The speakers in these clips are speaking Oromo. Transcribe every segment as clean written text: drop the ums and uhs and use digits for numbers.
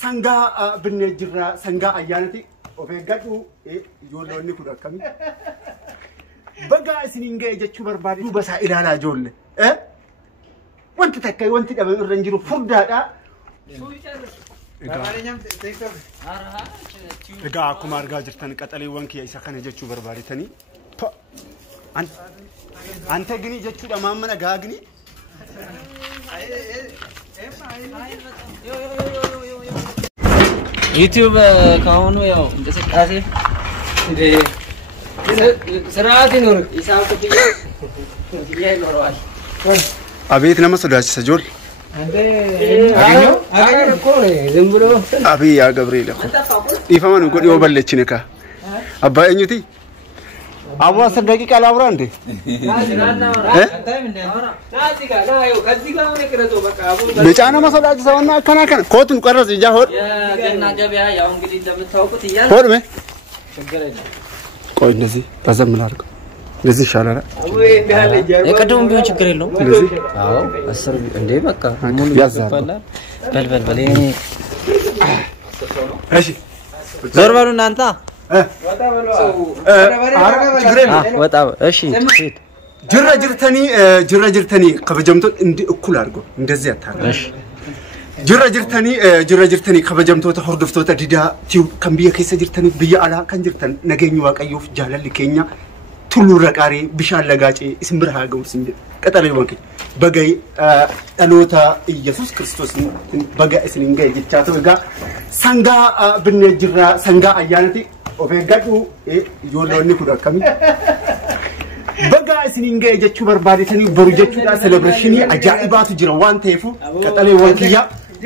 Sanga binejira sanga ayyanati ofeeggadu ijoolloonni kun akkami baga isininga jechuu barbaade duuba isaa ilaalaa ijoolle wanti takka wanti dhabe irra jiru furdaadha egaa akkuma argaa jirtan qaxaleewwan kiyya isa kana jechuu barbaadetanii anta gini jechuudha maammana gaagni YouTube kawan ya, jadi kasih. Seratin nur, isam ketiga, ketiga normal. Abi nama sudah sejol. Agaknya kone, zemburo. Abi ya Gabriel. Ifa mana kau diobal lecine ka? Abba enyuti? Awas sedikit kalau orang deh. Bicara masa dah sama nak kan? Kau tu kerja sih jahor. Ya, kena jawab ya, yang kita dapat tahu tu tiada. Kau me? Kau ini sih, pasal melar kau. Nasi syarara. Kadang biar cakap lo. Nasi. Oh, asal ende maka. Biasa. Bel ini. Asyik. Zor baru nanta. Whatever. Ashi. Jirra jirtani kabajamto indi ukul argo indezi atar. Jirra jirtani kabajamto ta hordofto ta dida tiu kambiya kesa jirtani biya ala kan jirtan nageenyu waaqayyoof jaalalli keenya tullu raqaari bishaan lagaace isin bira haa ga'u sin qaxaleewwan kee bagay dhaloota Yesuus Kiristoos baga isin ga'e jechaa ta'u egaa sangaa binejira sangaa ayyaanati ofeeggadu ijoolloonni kun akkami baga isin ga'e jechuu barbaadetanii boru jechuudha celebration ajaa'ibaatu jira waan ta'eef qaxaleewwan kiyya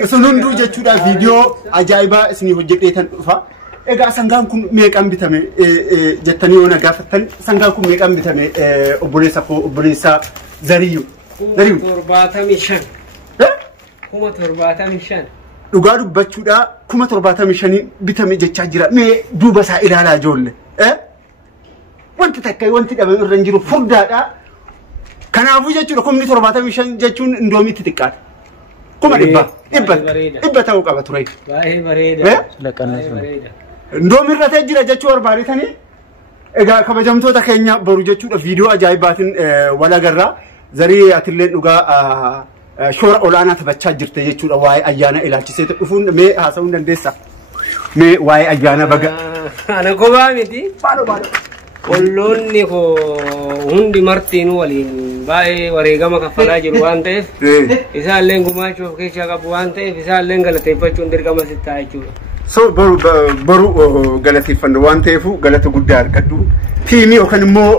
isin hunduu jechuudha viidiyoo ajaa'ibaa isin hojjedheetan dhufa egaa sangaan kun meeqan bitame jettanii yoo nagaafattan sangaan kun meeqan bitame obboleessa Zariyyu 75 75 dhugaa dubbachuudha 75 bitame jechaa jira mee duuba isaa ilaalaa ijoolle wanti takka wanti dhabe irra jiru furdaadha kanaafuu jechuudha 75 jechuun indoomiitti xiqqaadha kuma dhibba ta'uu qaba ture baay'ee bareeda indoomi irra ta'e jira jechuu barbaadetanii egaa kabajamtoota keenya boru jechuudha viidiyoo ajaa'ibaatiin wal agarraa Zarii atilleen dhugaa shoora olaanaa taphachaa jirte jechuudha waa'ee ayyaana ilaalchisee dhufuun mee haasa'uu dandeessa mee waa'ee ayyaana baga ana kophaa miti olloonni ko hundi martiinuu waliin baay'ee wareegama kaffalaa jiru waan ta'eef isaalleen gumaachuuf keessa qabu waan ta'eef isaalleen galateeffachuun dirqama sittaa jechuudha. So boru galateeffannu waan ta'eef galata guddaa argadhu tiimii yookaan immoo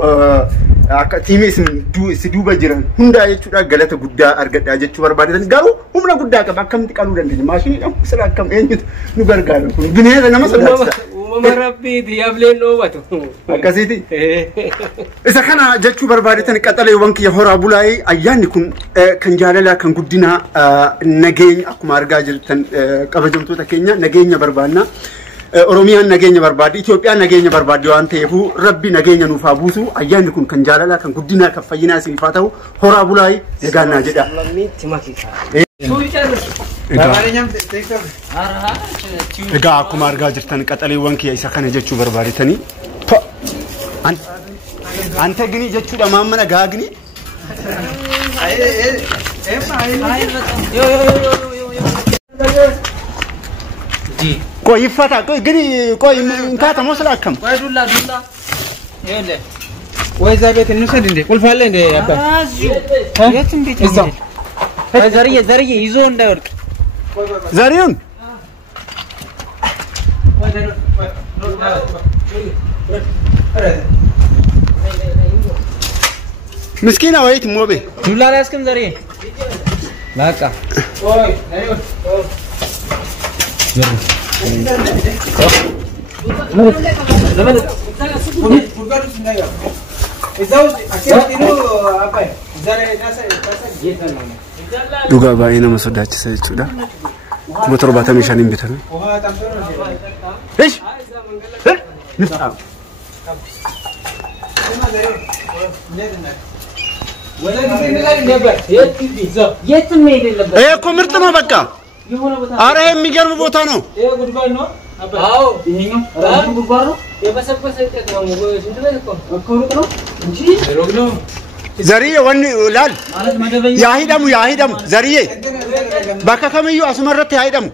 akka tiimii isin duuba jiran hundaa jechuudha galata guddaa argadhaa jechuu barbaadan garuu humna guddaa qaba akkamitti qaluu dandeenya maashinii sila akkam eenyutu nu gargaara kun bineelda nama sodaachisa uumama rabbiiti yableen dhoowwatu akkasiiti isa kana jechuu barbaadan qaxaleewwan kiyya horaa bulaa'ee ayyaanni kun kan jaalalaa kan guddinaa nageenya akkuma argaa jirtan kabajamtoota keenya nageenya barbaanna Oromiyaan nageenya barbaaddi Itoophiyaan nageenya barbaaddi waan ta'eef Rabbi nageenya nuuf haa buusu ayyaanni kun kan jaalalaa kan guddinaa kan fayyinaa isiniif haa ta'u horaa bulaa'ee eegaannaa jedha. Egaa akkuma argaa jirtan qaxaleewwan kiyya isa kana jechuu barbaadetanii anta gini jechuudha maammana gaagni Koi fata, koi gini, koi nkata mosla akam. Koi dulla. Yole. Wai zabet nusa dinde. Kul falle inde abba. Yatin bit. Zariye izo nda york. Zariyun. Miskina wait mobe. Dulla raskim zariye. Laka. Oi, Dhugaa baay'ee nama sodaachisa jechuudha. 75 bitame. የት መሄድ የለበት እኮ ምርጥ ነው በቃ አረ የሚገርም ቦታ ነው። ይሄ ጉድጓድ ነው። አዎ ይሄኛው ራሱ ጉድጓድ ነው። የበሰበሰ እንጨት ነው። ስንት ቤት እኮ ሩቅ ነው እንጂ ሩቅ ነው። ዘርዬ ወን ላል ያሂደሙ ዘርዬ በከከምዩ አስመረተ ያሂደሙ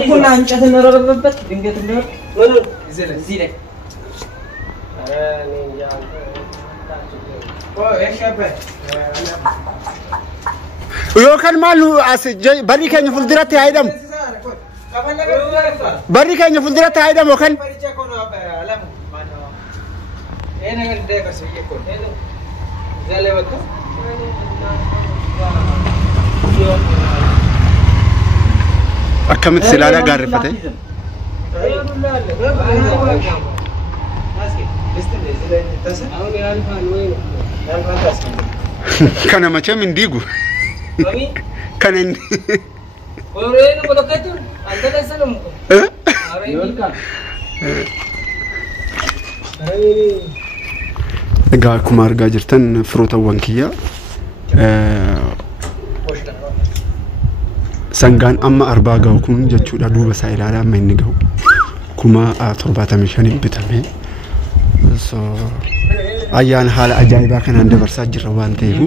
እኮና እንጨት እንረበበት ድንገት እንደው እዚህ ላይ يوكل مالو أسجى بري كان يفلدرت هايدم بري كان يفلدرت هايدم وكان أكمل سلالة قارفته كان ما كان من ديجو كان وين بلوكاتور عندنا سلام قال كمار جاجرتن فروتا وانكيا سانغان أما أربعة جاوكون جتشو دادو بسائل على ما ينجو كما تربات مشانين بتمه so أيان حال أجايبا كان عند برسات جروان تيجو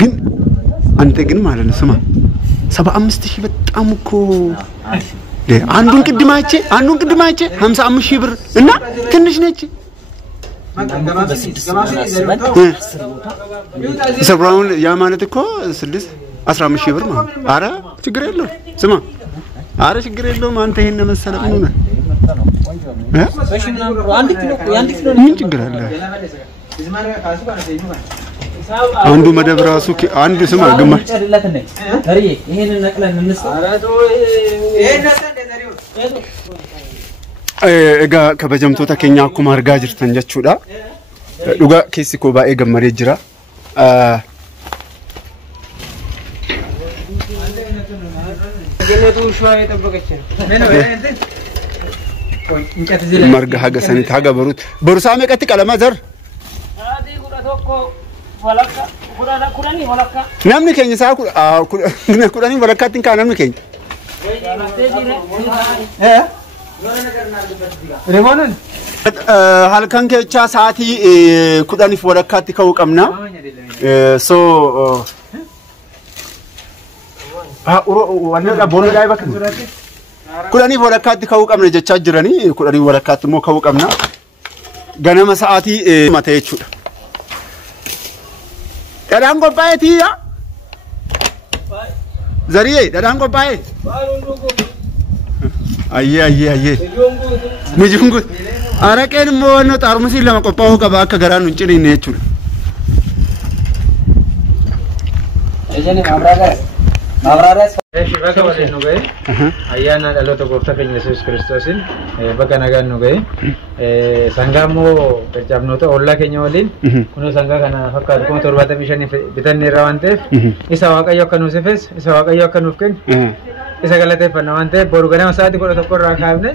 جن أنت جن ما لنا سما سبعة مستشي بتأمكو ليه عندون كدمايتشي همسة أمشي بر إننا كنش نيتشي سبراون يا مانتكو سلس أسرع مشي بر ما أرا شجريلو سما أرا شجريلو ما أنت هنا مسألة منونا من شجريلو አንዱ መደብ ራሱ አንዱ ስማ ግማሽ አሪዬ ይሄንን ነቅለን እንስራ ኤጋ ከበጀምቶታ ኬኛ አኩማ አርጋ ጅርተን ጀቹዳ ዱጋ ኬሲ ኮ ባኤ ገመሬ ጅራ ገነቱ ሹዋ የጠበቀች መርጋ ሀገሰኒ ታገበሩት በሩሳሜ ቀጥ ቀለማ ዘር namni keenya saa kudhanii walakkaatti kaa namni keenya halkan keechaa sa'aatii kudhaniif walakkaatti ka'uu qabna so wanneedha boona dhaayiba kan kudhaniif walakkaatti ka'uu qabna jechaa jiranii kudhanii walakkaatti immoo ka'uu qabna ganama sa'aatii mata jechuudha dadaan qophaa'ee tiya zariye dadaan qophaa'ee ayyee mijungu araqeen immoo wanno xaarmusii lama qophaa'uu qaba akka garaan hin ciniinne jechuudha እሺ በቃ ወደ ነው ገይ አያና ዳሎቶ ጎፍታ ከኝ ኢየሱስ ክርስቶስን በቃ ነገር ነው ገይ ሰንጋሞ ተጫብኖቶ ኦላ ከኛ ወሊን ኩኖ ሰንጋ ከና ፈቃድ ኮ ተርባተ ቢሸኒ ቢተን ራዋንቴ ኢሳ ዋቀዮ ከኑ ሲፈስ ኢሳ ዋቀዮ ከኑፍከን ኢሳ ገለተ ፈናዋንቴ ቦሩ ገና ሰዓት ኮ ተቆራ ካብነ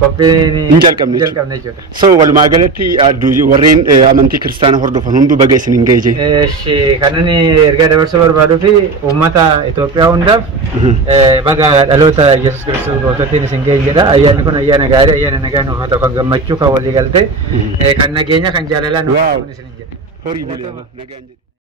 ኮፒኒ እንጀልቀምነ ጆታ ሶ ወልማ ገለቲ አዱ ወሬን አመንቲ ክርስቲያን ሆርዶፈን ሁንዱ በገይስን እንገይጄ እሺ ካነኒ እርጋ ደበርሶ በርባዶ ፊ ኡማታ ኢትዮጵያ ሁንዳፍ በጋ ዳሎታ ኢየሱስ ክርስቶስ ቦቶቲን ሲንገይጄዳ አያኒ ኮን አያና ጋሪ አያና ነጋ ነው ሀታ ከገመቹ ከወሊ ገልቴ ከነገኛ ከንጃለላ ነው ሲንገይጄ ሆሪ ቢለ ነጋንጀ